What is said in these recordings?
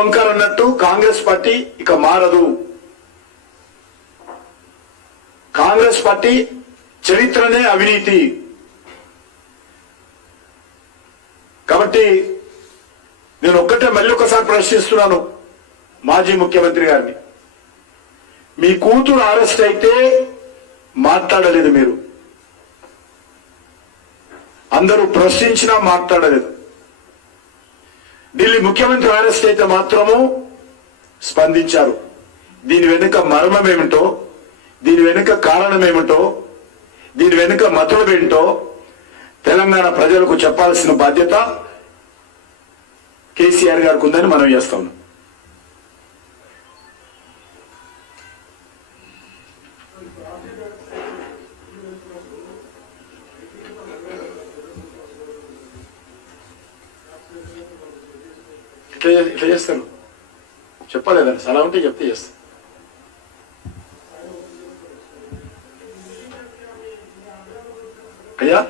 ఓంకార్ అన్నట్టు కాంగ్రెస్ పార్టీ ఇక మారదు. కాంగ్రెస్ పార్టీ చరిత్రనే అవినీతి. కాబట్టి నేను ఒక్కటే మళ్ళీ ఒకసారి ప్రశ్నిస్తున్నాను మాజీ ముఖ్యమంత్రి గారిని. మీ కూతురు అరెస్ట్ అయితే మాట్లాడలేదు మీరు, అందరూ ప్రశ్నించినా మాట్లాడలేదు. ఢిల్లీ ముఖ్యమంత్రి అరెస్ట్ అయితే మాత్రము స్పందించారు. దీని వెనుక మర్మం ఏమిటో, దీని వెనుక కారణం ఏమిటో, దీని వెనుక మతలం ఏంటో తెలంగాణ ప్రజలకు చెప్పాల్సిన బాధ్యత కేసీఆర్ గారికి ఉందని మనం చేస్తాం. ఇట్లా చేస్తాను చెప్పలేదండి, సలహా ఉంటే చెప్తే చేస్తాను. అయ్యా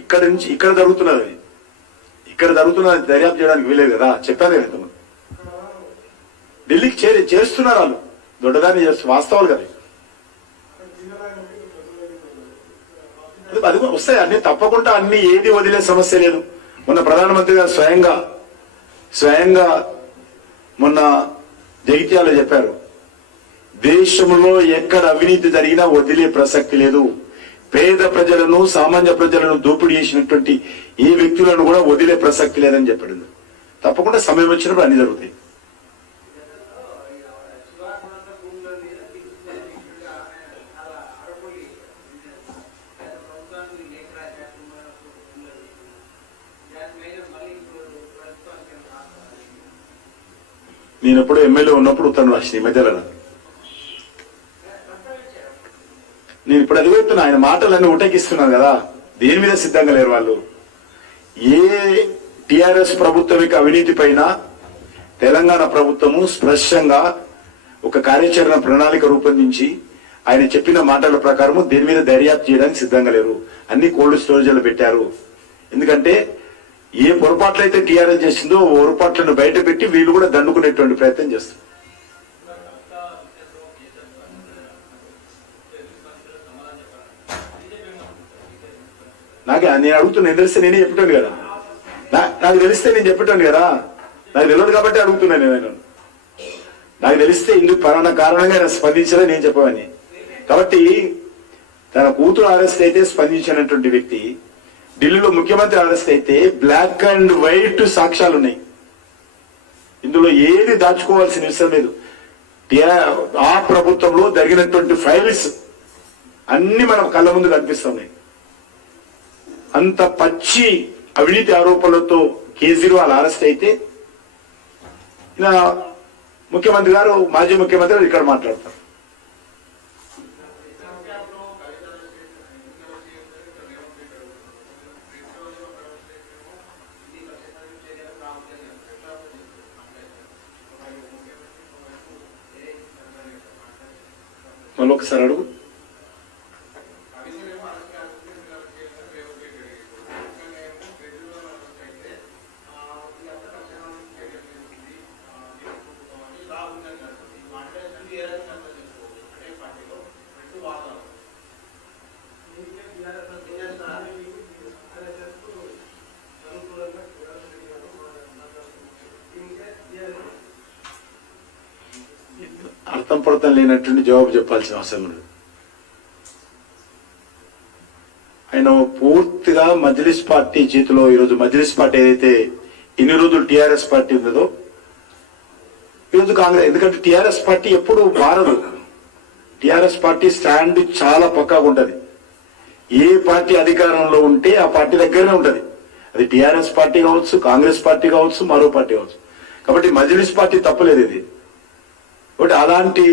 ఇక్కడ నుంచి ఇక్కడ జరుగుతున్నది, ఇక్కడ జరుగుతున్నది దర్యాప్తు చేయడానికి వీలేదు కదా, చెప్పాను కదా. ఢిల్లీకి చేస్తున్నారు వాళ్ళు, దొడ్డదాన్ని చేస్తున్నారు, వాస్తవాలు కదా. అది వస్తాయి అన్ని, తప్పకుండా అన్ని, ఏది వదిలే సమస్య లేదు. మొన్న ప్రధానమంత్రి గారు స్వయంగా మొన్న జగిత్యాలలో చెప్పారు, దేశంలో ఎక్కడ అవినీతి జరిగినా వదిలే ప్రసక్తి లేదు. పేద ప్రజలను, సామాన్య ప్రజలను దోపిడీ చేసినటువంటి ఏ వ్యక్తులను కూడా వదిలే ప్రసక్తి లేదని చెప్పాడు. తప్పకుండా సమయం వచ్చినప్పుడు అన్ని జరుగుతాయి. నేను ఎప్పుడు ఎమ్మెల్యే ఉన్నప్పుడు ఉత్తరం రాసిన ఈ మధ్యలో. నేను ఇప్పుడు అడుగుతున్నా, ఆయన మాటలన్నీ ఉటకిస్తున్నాను కదా, దేని మీద సిద్ధంగా లేరు వాళ్ళు. ఏ టిఆర్ఎస్ ప్రభుత్వం యొక్క అవినీతి పైన తెలంగాణ ప్రభుత్వము స్పష్టంగా ఒక కార్యాచరణ ప్రణాళిక రూపొందించి ఆయన చెప్పిన మాటల ప్రకారము దేని మీద దర్యాప్తు చేయడానికి సిద్ధంగా లేరు. అన్ని కోల్డ్ స్టోరేజ్లో పెట్టారు. ఎందుకంటే ఏ పొరపాట్లయితే టీఆర్ఎస్ చేసిందో పొరపాట్లను బయట పెట్టి వీళ్ళు కూడా దండుకునేటువంటి ప్రయత్నం చేస్తారు. నేను అడుగుతున్నా, తెలిస్తే నేనే చెప్పాను కదా, నాకు తెలిస్తే నేను చెప్పాను కదా, నాకు తెలియదు కాబట్టి అడుగుతున్నాను. నేను నాకు తెలిస్తే ఇందుకు కారణంగా ఆయన స్పందించాలని నేను చెప్పాను. కాబట్టి తన కూతురు అరెస్ట్ అయితే స్పందించినటువంటి వ్యక్తి, ఢిల్లీలో ముఖ్యమంత్రి అరెస్ట్ అయితే బ్లాక్ అండ్ వైట్ సాక్ష్యాలు ఉన్నాయి. ఇందులో ఏది దాచుకోవాల్సిన విషయం లేదు. ఆ ప్రభుత్వంలో జరిగినటువంటి ఫైల్స్ అన్ని మనం కళ్ళ ముందు కనిపిస్తున్నాయి. అంత పచ్చి అవినీతి ఆరోపణలతో కేజ్రీవాల్ అరెస్ట్ అయితే ముఖ్యమంత్రి గారు, మాజీ ముఖ్యమంత్రి గారు ఇక్కడ మాట్లాడతారు. మళ్ళీ ఒకసారి అడుగు. అర్థం పడతం లేనటువంటి జవాబు చెప్పాల్సిన అవసరం లేదు. ఆయన పూర్తిగా మజ్లిస్ పార్టీ చేతిలో, ఈరోజు మజ్లిస్ పార్టీ ఏదైతే ఇన్ని రోజులు టీఆర్ఎస్ పార్టీ ఉన్నదో ఈరోజు కాంగ్రెస్. ఎందుకంటే టీఆర్ఎస్ పార్టీ ఎప్పుడు మారదు. టీఆర్ఎస్ పార్టీ స్టాండ్ చాలా పక్కాగా ఉంటది. ఏ పార్టీ అధికారంలో ఉంటే ఆ పార్టీ దగ్గరనే ఉంటది. అది టీఆర్ఎస్ పార్టీ కావచ్చు, కాంగ్రెస్ పార్టీ కావచ్చు, మరో పార్టీ కావచ్చు. కాబట్టి మజ్లిస్ పార్టీ తప్పలేదు ఇది. కాబట్టి అలాంటి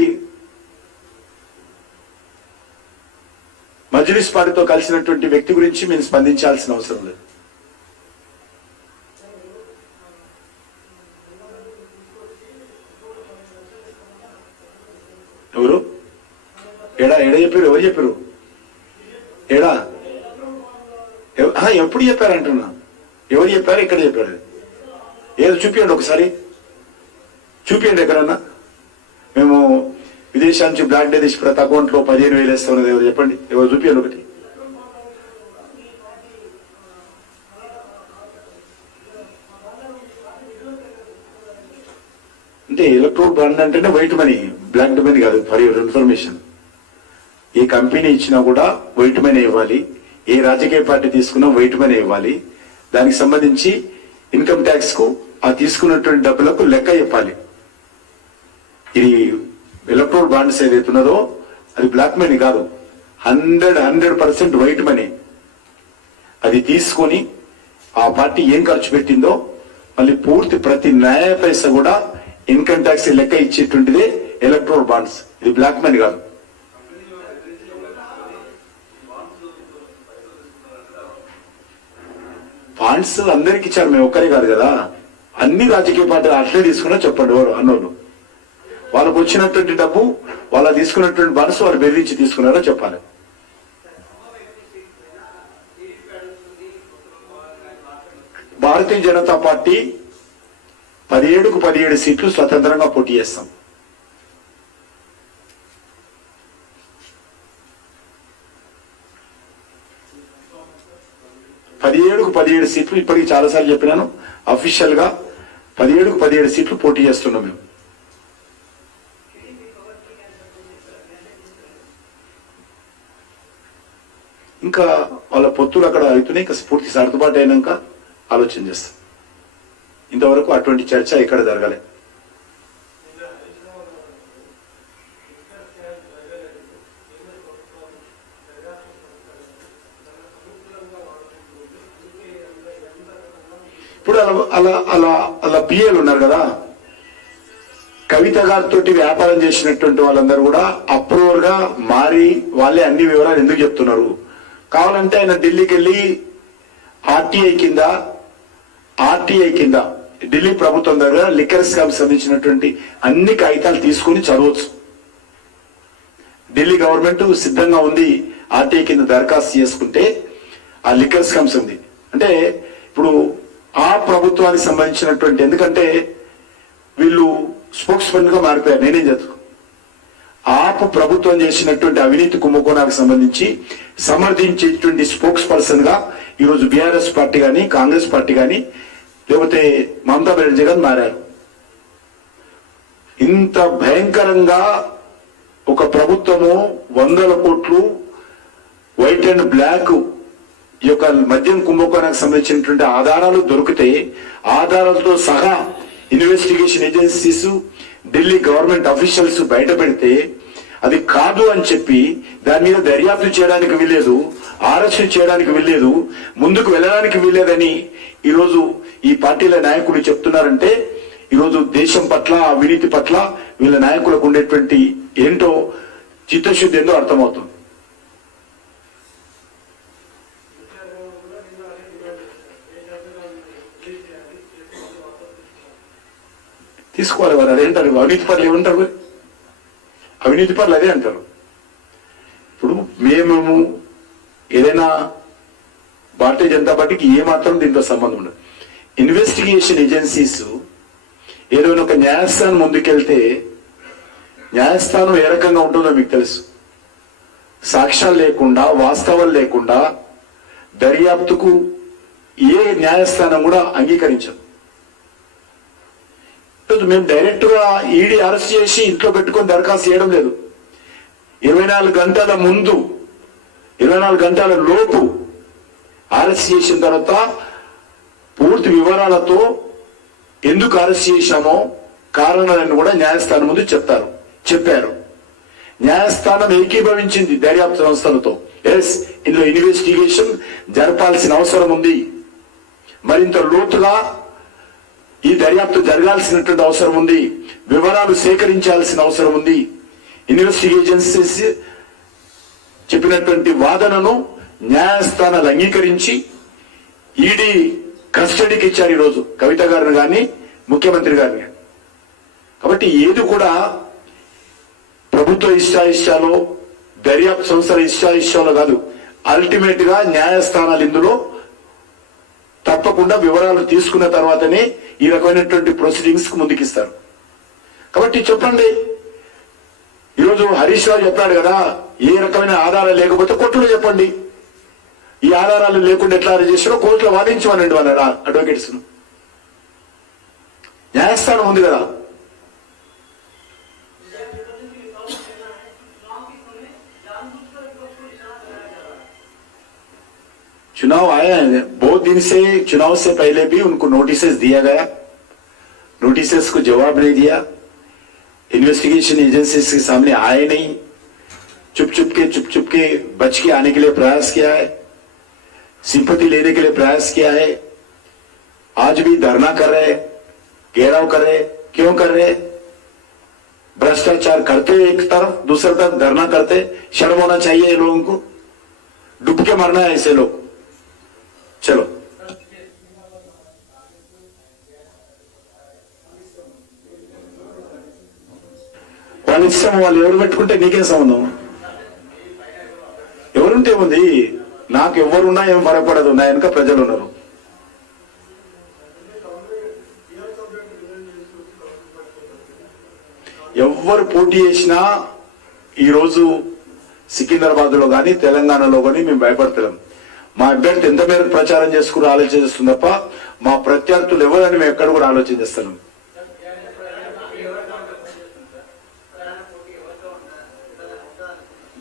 మజ్లిస్ పార్టీతో కలిసినటువంటి వ్యక్తి గురించి మేము స్పందించాల్సిన అవసరం లేదు. ఎవరు ఎడ చెప్పారు? ఎవరు చెప్పారు? ఎడా ఎప్పుడు చెప్పారంటున్నా? ఎవరు చెప్పారు? ఎక్కడ చెప్పారు? ఏదో చూపించండి, ఒకసారి చూపించండి ఎక్కడన్నా. మేము విదేశాల నుంచి బ్లాక్ డే తీసి ప్రతి అకౌంట్లో 15,000 వేస్తామన్నది ఎవరు చెప్పండి? ఎవరు చూపించండి ఒకటి. అంటే ఎలక్ట్రోల్ బాండ్ అంటేనే వైట్ మనీ, బ్లాక్ మనీ కాదు. For your information, A company ఇచ్చినా కూడా వైట్ మనీ ఇవ్వాలి. ఏ రాజకీయ పార్టీ తీసుకున్నా వైట్ మనీ ఇవ్వాలి. దానికి సంబంధించి ఇన్కమ్ ట్యాక్స్ కు ఆ తీసుకున్నటువంటి డబ్బులకు లెక్క చెప్పాలి. ఇది ఎలక్ట్రోల్ బాండ్స్ ఏదైతున్నదో అది బ్లాక్ మనీ కాదు, 100% వైట్ మనీ. అది తీసుకొని ఆ పార్టీ ఏం ఖర్చు పెట్టిందో మళ్ళీ పూర్తి ప్రతి న్యాయ పైసా కూడా ఇన్కమ్ ట్యాక్స్ లెక్క ఇచ్చేటువంటిదే ఎలక్ట్రోల్ బాండ్స్. ఇది బ్లాక్ మనీ కాదు. బాండ్స్ అందరికి ఇచ్చారు, మేము ఒక్కరే కాదు కదా. అన్ని రాజకీయ పార్టీలు అట్లే తీసుకున్నా చెప్పండి ఎవరు అన్నోళ్ళు. వాళ్ళకు వచ్చినటువంటి డబ్బు, వాళ్ళ తీసుకున్నటువంటి బాండ్స్ వాళ్ళు బెదిరించి తీసుకున్నారో చెప్పాలి. భారతీయ జనతా పార్టీ 17కు 17 సీట్లు స్వతంత్రంగా పోటీ చేస్తాం. పదిహేడుకు 17 సీట్లు ఇప్పటికి చాలాసార్లు చెప్పినాను. అఫీషియల్ గా 17కు 17 సీట్లు పోటీ చేస్తున్నాం మేము. ఇంకా వాళ్ళ పొత్తులు అక్కడ అవుతున్నాయి. ఇంకా పూర్తి సర్దుబాటు అయినాక ఆలోచన చేస్తాం. ఇంతవరకు అటువంటి చర్చ ఇక్కడ జరగలే. ఇప్పుడు అలా అలా అలా పిఏలు ఉన్నారు కదా, కవిత గారితో వ్యాపారం చేసినటువంటి వాళ్ళందరూ కూడా అప్రూవర్ గా మారి వాళ్ళే అన్ని వివరాలు ఎందుకు చెప్తున్నారు? కావాలంటే ఆయన ఢిల్లీకి వెళ్ళి ఆర్టీఐ కింద ఢిల్లీ ప్రభుత్వం దగ్గర లిక్కర్ స్కామ్ సంబంధించినటువంటి అన్ని కాగితాలు తీసుకుని చదవచ్చు. ఢిల్లీ గవర్నమెంట్ సిద్ధంగా ఉంది. ఆర్టీఐ కింద దరఖాస్తు చేసుకుంటే ఆ లిక్కర్ స్కామ్స్ ఉంది అంటే ఇప్పుడు ఆ ప్రభుత్వానికి సంబంధించినటువంటి, ఎందుకంటే వీళ్ళు స్పోక్స్ పర్సన్ గా మారిపోయారు. నేనేం చెప్తాను, ఆపు ప్రభుత్వం చేసినటువంటి అవినీతి కుంభకోణాలకు సంబంధించి సమర్థించేటువంటి స్పోక్స్ పర్సన్ గా ఈరోజు బీఆర్ఎస్ పార్టీ కానీ కాంగ్రెస్ పార్టీ కానీ లేకపోతే మమతా బెనర్జీ గారు మారారు. ఇంత భయంకరంగా ఒక ప్రభుత్వము 100 కోట్లు వైట్ అండ్ బ్లాక్ ఈ యొక్క మద్యం కుంభకోణానికి సంబంధించినటువంటి ఆధారాలు దొరికితే, ఆధారాలతో సహా investigation agencies Delhi government officials బయట పెడితే అది కాదు అని చెప్పి దాని మీద దర్యాప్తు చేయడానికి వీల్లేదు, అరెస్టు చేయడానికి వీల్లేదు, ముందుకు వెళ్ళడానికి వీల్లేదని ఈరోజు ఈ పార్టీల నాయకులు చెప్తున్నారంటే ఈరోజు దేశం పట్ల అవినీతి పట్ల వీళ్ళ నాయకులకు ఉండేటువంటి ఏంటో చిత్తశుద్ధి ఏందో అర్థమవుతుంది. తీసుకోవాలి వారు. అదేంటారు అవినీతి పనులు ఏమంటారు? అవినీతి పనులు అదే అంటారు. ఇప్పుడు మేము ఏదైనా భారతీయ జనతా పార్టీకి ఏమాత్రం దీంతో సంబంధం ఉండదు. ఇన్వెస్టిగేషన్ ఏజెన్సీస్ ఏదైనా ఒక న్యాయస్థానం ముందుకెళ్తే న్యాయస్థానం ఏ రకంగా ఉంటుందో మీకు తెలుసు. సాక్ష్యాలు లేకుండా, వాస్తవాలు లేకుండా దర్యాప్తుకు ఏ న్యాయస్థానం కూడా అంగీకరించదు. మేము డైరెక్ట్ గా ఈడీ అరెస్ట్ చేసి ఇంట్లో పెట్టుకొని దరఖాస్తు చేయడం లేదు. 24 గంటల ముందు, 24 గంటల లోపు అరెస్ట్ చేసిన తర్వాత పూర్తి వివరాలతో ఎందుకు అరెస్ట్ చేశామో కారణాలను కూడా న్యాయస్థానం ముందు చెప్పారు. న్యాయస్థానం ఏకీభవించింది దర్యాప్తు సంస్థలతో. ఎస్, ఇందులో ఇన్వెస్టిగేషన్ జరపాల్సిన అవసరం ఉంది, మరింత లోతుగా ఈ దర్యాప్తు జరగాల్సినటువంటి అవసరం ఉంది, వివరాలు సేకరించాల్సిన అవసరం ఉంది. ఇన్వెస్టిగేషన్స్ చెప్పినటువంటి వాదనను న్యాయస్థానాలు అంగీకరించి ఈడీ కస్టడీకి ఇచ్చారు ఈరోజు కవిత గారిని కానీ ముఖ్యమంత్రి గారిని. కాబట్టి ఏది కూడా ప్రభుత్వ ఇష్టాయిష్టాలో, దర్యాప్తు సంస్థల ఇష్టాయిష్టాలో కాదు, అల్టిమేట్ గా న్యాయస్థానాలు ఇందులో తప్పకుండా వివరాలు తీసుకున్న తర్వాతనే ఈ రకమైనటువంటి ప్రొసీడింగ్స్ కు ముందుకిస్తారు. కాబట్టి చెప్పండి, ఈరోజు హరీష్ రావు చెప్పాడు కదా, ఏ రకమైన ఆధారాలు లేకపోతే కోర్టులో చెప్పండి. ఈ ఆధారాలు లేకుండా ఎట్లా అరెస్ట్ చేసారో కోర్టులో వాదించమనండి వాళ్ళ అడ్వకేట్స్. న్యాయస్థానం ఉంది కదా. चुनाव आया है, बहुत दिन से चुनाव से पहले भी उनको नोटिसेस दिया गया, नोटिसेस को जवाब नहीं दिया, इन्वेस्टिगेशन एजेंसीज के सामने आए नहीं, चुप चुप के बच के आने के लिए प्रयास किया है, सिंपैथी लेने के लिए प्रयास किया है. आज भी धरना कर रहे, घेराव कर रहे. क्यों कर रहे? भ्रष्टाचार करते एक तरफ, दूसरी तरफ धरना करते. शर्म होना चाहिए ये लोगों को. डूब के मरना है ऐसे लोग. चलो వాళ్ళ ఇష్టం, వాళ్ళు ఎవరు పెట్టుకుంటే నీకేం సంబంధం? ఎవరుంటే ఉంది, నాకు ఎవరున్నా ఏం పరపడదు, నా వెనుక ప్రజలు ఉన్నారు. ఎవరు పోటీ చేసినా ఈరోజు సికింద్రాబాద్ లో కానీ తెలంగాణలో కానీ మేము భయపడతాం. మా అభ్యర్థి ఎంత మేరకు ప్రచారం చేసుకుని ఆలోచన చేస్తుంది తప్ప మా ప్రత్యర్థులు ఎవరని మేము ఎక్కడ కూడా ఆలోచన చేస్తున్నాం.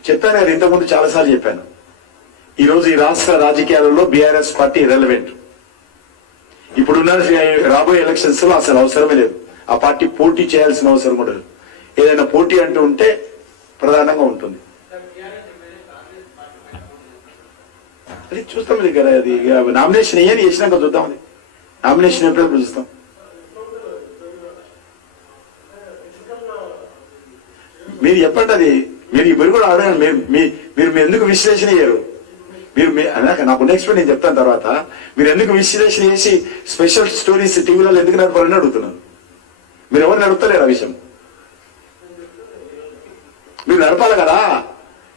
చెప్పాను కదా, ఇంతకుముందు చాలాసార్లు చెప్పాను. ఈరోజు ఈ రాష్ట్ర రాజకీయాలలో బీఆర్ఎస్ పార్టీ ఇర్రెలవెంట్. ఇప్పుడున్న రాబోయే ఎలక్షన్స్ లో అసలు అవసరమే లేదు. ఆ పార్టీ పోటీ చేయాల్సిన అవసరం కూడా లేదు. ఏదైనా పోటీ అంటూ ఉంటే ప్రధానంగా ఉంటుంది. అది చూస్తాం దగ్గర, అది నామినేషన్ అయ్యని చేసినాక చూద్దాం. అది నామినేషన్ ఎప్పుడైనా చూస్తాం. మీరు చెప్పండి, అది మీరు కూడా అడగండి. మీరు ఎందుకు విశ్లేషణ చేయరు? మీరు నాకున్న ఎక్స్పెక్ట్ నేను చెప్తాను తర్వాత. మీరు ఎందుకు విశ్లేషణ చేసి స్పెషల్ స్టోరీస్ టీవీలలో ఎందుకు నడపాలని అడుగుతున్నాను. మీరు ఎవరు నడుపుతలేరు ఆ విషయం. మీరు నడపాలి కదా.